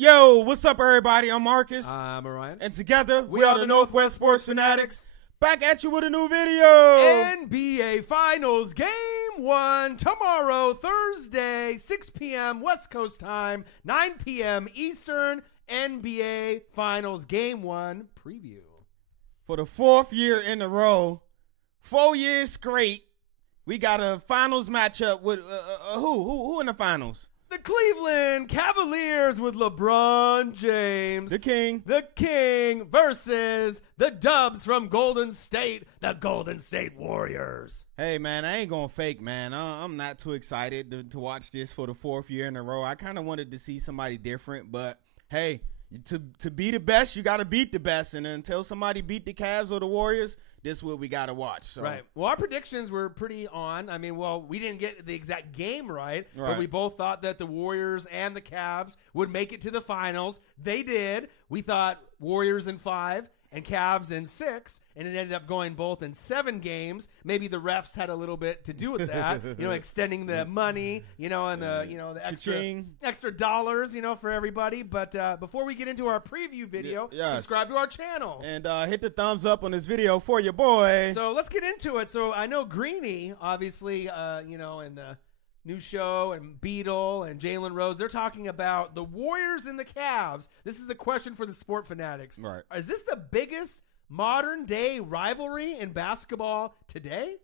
Yo, what's up, everybody? I'm Marcus. I'm Orion. And together, we are the Northwest Sports Fanatics. Back at you with a new video. NBA Finals Game 1 tomorrow, Thursday, 6 p.m. West Coast time, 9 p.m. Eastern. NBA Finals Game 1 preview. For the fourth year in a row, 4 years straight, we got a finals matchup with who in the finals? The Cleveland Cavaliers with LeBron James. The King. The King versus the Dubs from Golden State, the Golden State Warriors. Hey, man, I ain't going to fake, man. I'm not too excited to watch this for the fourth year in a row. I kind of wanted to see somebody different, but hey, to be the best, you got to beat the best. And until somebody beat the Cavs or the Warriors, this is what we got to watch. So. Right. Well, our predictions were pretty on. I mean, we didn't get the exact game right, but we both thought that the Warriors and the Cavs would make it to the finals. They did. We thought Warriors in 5 and Cavs in 6, and it ended up going both in 7 games. Maybe the refs had a little bit to do with that, extending the money, and the extra dollars, for everybody. But before we get into our preview video, subscribe to our channel. And hit the thumbs up on this video for your boy. So let's get into it. So I know Greeny, obviously, and the new show and Beetle and Jalen Rose, they're talking about the Warriors and the Cavs. This is the question for the sport fanatics. Right. Is this the biggest modern day rivalry in basketball today?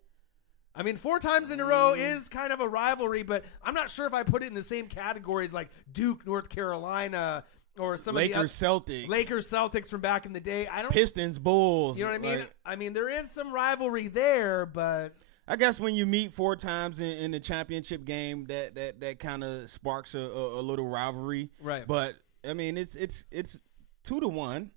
I mean, 4 times in a row is kind of a rivalry, but I'm not sure if I put it in the same categories like Duke, North Carolina, or some Lakers, Celtics. Lakers, Celtics from back in the day. Pistons, Bulls. You know what I mean? I mean, there is some rivalry there, but I guess when you meet 4 times in the championship game, that kind of sparks a little rivalry. Right. But I mean, it's 2-1,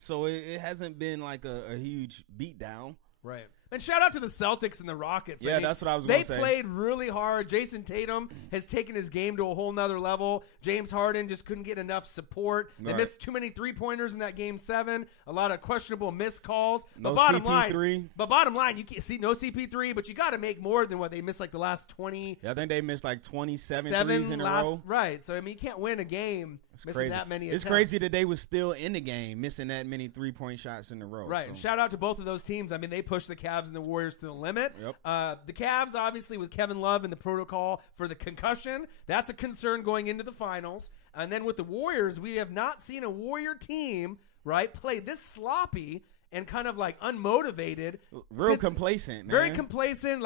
so it hasn't been like a huge beatdown. Right. And shout out to the Celtics and the Rockets. Yeah, that's what I was going to say. They played really hard. Jason Tatum has taken his game to a whole nother level. James Harden just couldn't get enough support. They missed too many 3-pointers in that game 7. A lot of questionable missed calls. No bottom CP3. line, you can't see no CP3, but you got to make more than what they missed like the last 20. Yeah, I think they missed like 27 threes in a row. Right. So I mean, you can't win a game missing crazy. that many. It's crazy that they were still in the game missing that many 3-point shots in a row. Right. So. And shout out to both of those teams. I mean, they pushed the Cavs and the Warriors to the limit. Yep. The Cavs, obviously, with Kevin Love and the protocol for the concussion, that's a concern going into the finals. And then with the Warriors, we have not seen a Warrior team, play this sloppy and kind of like unmotivated. Real complacent, man. Very complacent,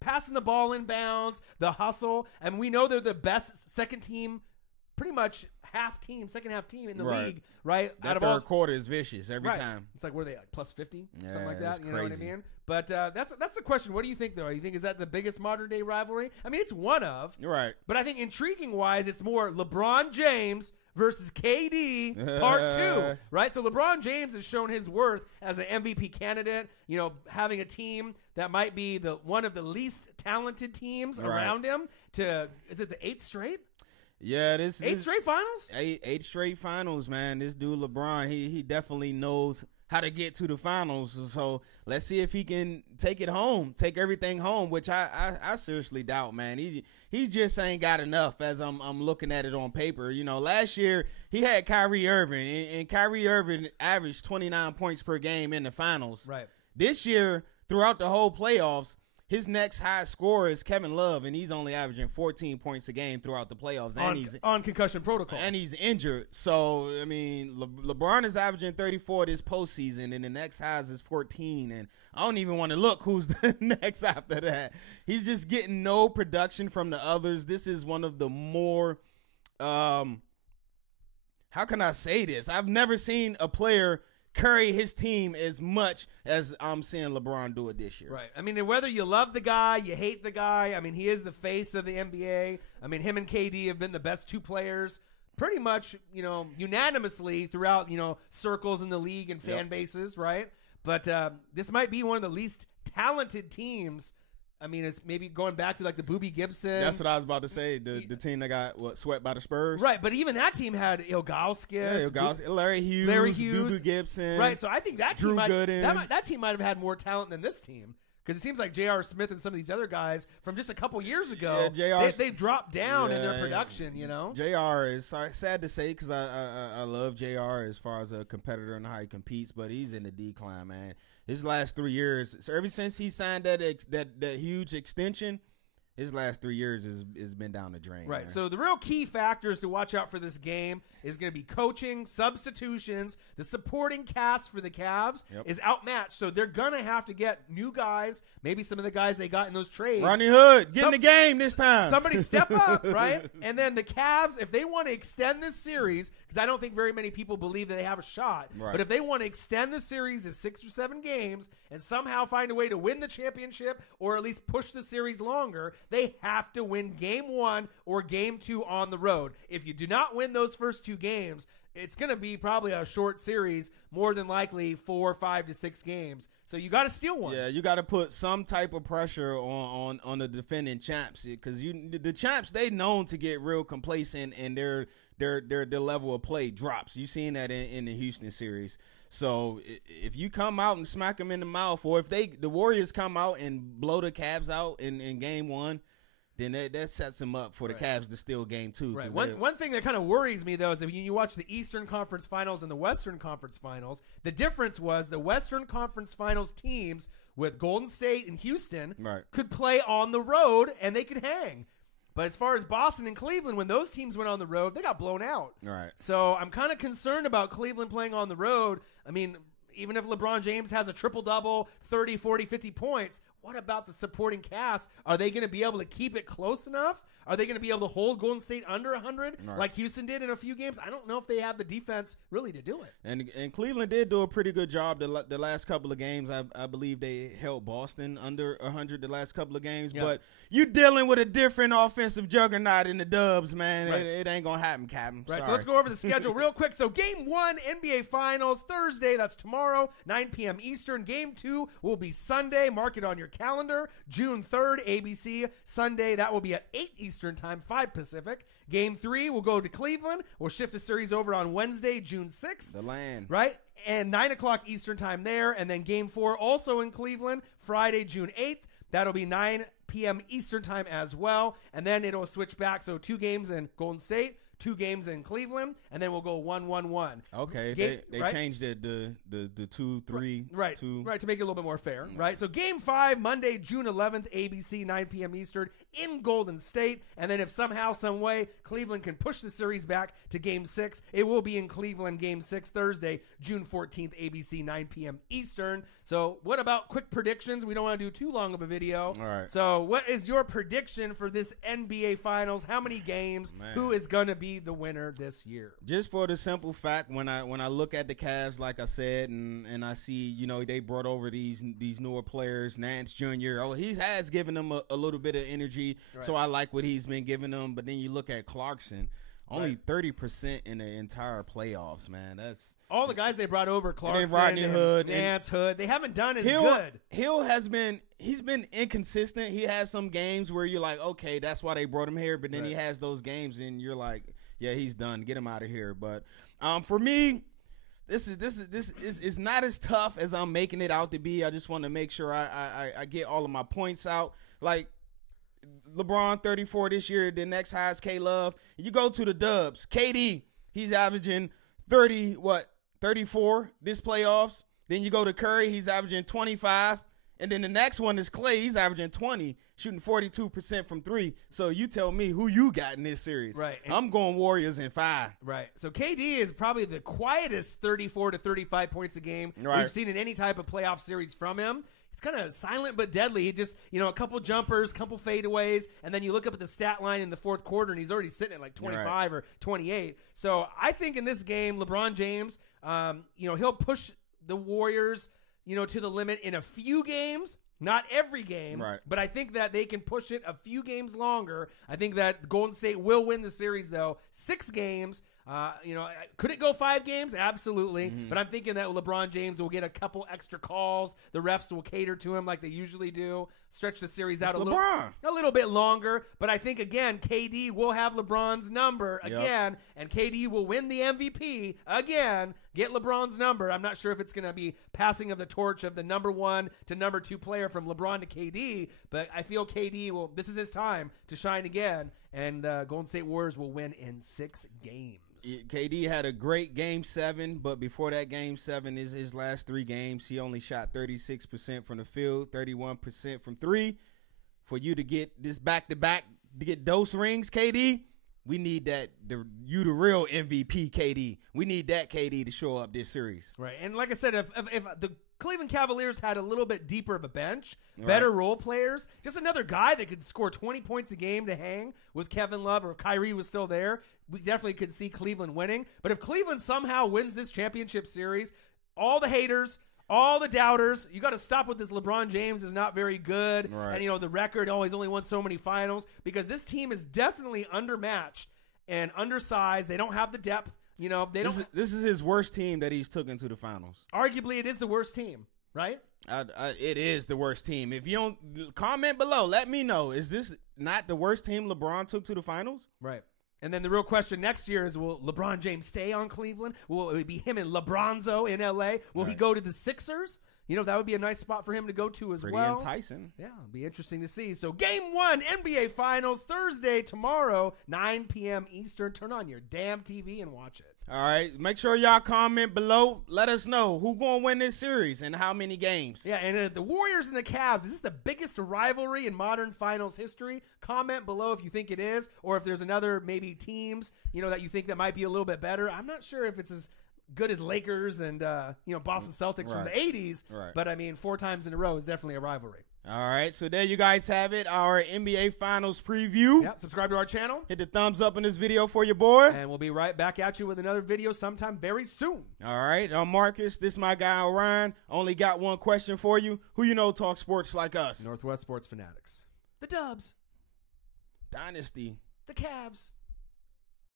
passing the ball in bounds, the hustle. And we know they're the best second team, pretty much second half team in the league, right? That third quarter is vicious every time. It's like, what are they, like plus 50? Yeah, something like that. You crazy. Know what I mean? But that's the question. What do you think, though? You think is that the biggest modern day rivalry? I mean, it's one of. Right. But I think intriguing wise, it's more LeBron James versus KD part 2, right? So LeBron James has shown his worth as an MVP candidate, having a team that might be one of the least talented teams around him is it the 8th straight? Yeah, this 8 straight finals? 8 straight finals, man. This dude LeBron, he definitely knows how to get to the finals. So let's see if he can take everything home, which I seriously doubt, man. He just ain't got enough as I'm looking at it on paper. Last year he had Kyrie Irving, and Kyrie Irving averaged 29 points per game in the finals. Right. This year, throughout the whole playoffs, his next highest scorer is Kevin Love, and he's only averaging 14 points a game throughout the playoffs. And he's on concussion protocol. And he's injured. So, I mean, LeBron is averaging 34 this postseason, and the next highest is 14. And I don't even want to look who's the next after that. He's just getting no production from the others. This is one of the more, how can I say this? I've never seen a player carry his team as much as I'm seeing LeBron do it this year. Right. I mean, whether you love the guy, you hate the guy, I mean, he is the face of the NBA. I mean, him and KD have been the best 2 players pretty much, unanimously throughout, circles in the league and fan bases, right? But this might be one of the least talented teams. I mean, it's maybe going back to like the Boobie Gibson. That's what I was about to say. The team that got swept by the Spurs. Right, but even that team had Ilgauskas, Larry Hughes, Boobie Gibson. Right, so I think that Drew team Gooden. that team might have had more talent than this team. Because it seems like J.R. Smith and some of these other guys from just a couple years ago, they dropped down in their production, you know? J.R. is sad to say because I love J.R. as far as a competitor and how he competes, but he's in the decline, man. His last 3 years, so ever since he signed that huge extension, his last 3 years has been down the drain. Right. Man. So the real key factors to watch out for this game is going to be coaching, substitutions. The supporting cast for the Cavs is outmatched, so they're going to have to get new guys, maybe some of the guys they got in those trades. Ronnie Hood, get in the game this time. Somebody step up, right? And then the Cavs, if they want to extend this series, because I don't think very many people believe that they have a shot, but if they want to extend the series to 6 or 7 games and somehow find a way to win the championship or at least push the series longer, they have to win game 1 or game 2 on the road. If you do not win those first 2 games, it's going to be probably a short series, more than likely 4, 5 to 6 games. So you got to steal one. Yeah, you got to put some type of pressure on the defending champs, because the champs, they known to get real complacent and their level of play drops. You seen that in the Houston series. So if you come out and smack them in the mouth, or if the Warriors come out and blow the Cavs out in game 1, then that sets them up for the Cavs to steal game 2. Right. One thing that kind of worries me, though, is if you watch the Eastern Conference Finals and the Western Conference Finals, the difference was the Western Conference Finals teams with Golden State and Houston could play on the road and they could hang. But as far as Boston and Cleveland, when those teams went on the road, they got blown out. Right. So I'm kind of concerned about Cleveland playing on the road. I mean, even if LeBron James has a triple-double, 30, 40, 50 points, what about the supporting cast? Are they going to be able to keep it close enough? Are they going to be able to hold Golden State under 100 like Houston did in a few games? I don't know if they have the defense really to do it. And Cleveland did do a pretty good job the last couple of games. I believe they held Boston under 100 the last couple of games. But you dealing with a different offensive juggernaut in the Dubs, man. It ain't going to happen, Captain. Right, Sorry. so let's go over the schedule real quick. So game 1, NBA Finals, Thursday. That's tomorrow, 9 p.m. Eastern. Game 2 will be Sunday. Mark it on your calendar. June 3rd, ABC, Sunday. That will be at 8 Eastern time, 5 Pacific. Game 3 will go to Cleveland. We'll shift the series over on Wednesday, June 6th. The land. Right? And 9 o'clock Eastern time there. And then game 4 also in Cleveland, Friday, June 8th. That'll be 9 p.m. Eastern time as well. And then it'll switch back. So 2 games in Golden State, 2 games in Cleveland, and then we'll go 1-1-1. Okay, they changed it the 2-3-2. Right, to make it a little bit more fair. Right, so Game 5, Monday, June 11th, ABC, 9 p.m. Eastern in Golden State, and then if somehow, some way, Cleveland can push the series back to Game 6, it will be in Cleveland, Game 6, Thursday, June 14th, ABC, 9 p.m. Eastern. So what about quick predictions? We don't want to do too long of a video. All right. So what is your prediction for this NBA Finals? How many games? Man. Who is going to be the winner this year? Just for the simple fact, when I look at the Cavs, like I said, and I see, they brought over these newer players, Nance Jr. Oh, he has given them a little bit of energy, so I like what he's been giving them. But then you look at Clarkson, only 30% in the entire playoffs, man. That's all the guys they brought over, Clarkson, Rodney Hood, Nance Hood. They haven't done as good. Hill he's been inconsistent. He has some games where you're like, okay, that's why they brought him here. But then he has those games and you're like, yeah, he's done. Get him out of here. But for me, this is not as tough as I'm making it out to be. I just want to make sure I get all of my points out. Like LeBron 34 this year. The next high is K-Love. You go to the Dubs. KD, he's averaging 34 this playoffs. Then you go to Curry, he's averaging 25. And then the next one is Clay. He's averaging 20, shooting 42% from 3. So you tell me who you got in this series. Right. I'm going Warriors in 5. Right. So KD is probably the quietest 34 to 35 points a game we've seen in any type of playoff series from him. It's kind of silent but deadly. He just, a couple jumpers, couple fadeaways, and then you look up at the stat line in the fourth quarter, and he's already sitting at like 25 or 28. So I think in this game, LeBron James, he'll push the Warriors, to the limit in a few games. Not every game, but I think that they can push it a few games longer. I think that Golden State will win the series, though. 6 games. Could it go 5 games? Absolutely. But I'm thinking that LeBron James will get a couple extra calls. The refs will cater to him like they usually do. Stretch the series out a little bit longer. But I think, again, KD will have LeBron's number again, and KD will win the MVP again, get LeBron's number. I'm not sure if it's going to be passing of the torch of the number 1 to number 2 player from LeBron to KD, but I feel KD this is his time to shine again, and Golden State Warriors will win in 6 games. KD had a great Game 7, but before that Game 7 is his last 3 games. He only shot 36% from the field, 31% from 3. For you to get this back-to-back, to get those rings, KD, we need the real MVP, KD. We need that KD to show up this series. Right, and like I said, if the Cleveland Cavaliers had a little bit deeper of a bench, better role players, just another guy that could score 20 points a game to hang with Kevin Love, or if Kyrie was still there, we definitely could see Cleveland winning. But if Cleveland somehow wins this championship series, all the haters, all the doubters, you got to stop with this LeBron James is not very good. Right. And, the record, he's only won so many finals, because this team is definitely undermatched and undersized. They don't have the depth. This is his worst team that he's took into the finals. Arguably, it is the worst team, right? It is the worst team. If you don't, comment below, let me know. Is this not the worst team LeBron took to the finals? Right. And then the real question next year is, will LeBron James stay on Cleveland? Will it be him and LeBronzo in L.A.? Will he go to the Sixers? That would be a nice spot for him to go to as well. Pretty enticing. Yeah, it'll be interesting to see. So Game 1, NBA Finals, Thursday, tomorrow, 9 p.m. Eastern. Turn on your damn TV and watch it. All right. Make sure y'all comment below. Let us know who's going to win this series and how many games. Yeah, and the Warriors and the Cavs, is this the biggest rivalry in modern finals history? Comment below if you think it is, or if there's another maybe teams, that you think that might be a little bit better. I'm not sure if it's as good as Lakers and Boston Celtics from the 80s, but 4 times in a row is definitely a rivalry. All right, so there you guys have it, our NBA Finals preview. Yep, subscribe to our channel. Hit the thumbs up in this video for your boy. And we'll be right back at you with another video sometime very soon. All right, I'm Marcus. This is my guy, Orion. Only got one question for you. Who talk sports like us? Northwest Sports Fanatics. The Dubs. Dynasty. The Cavs.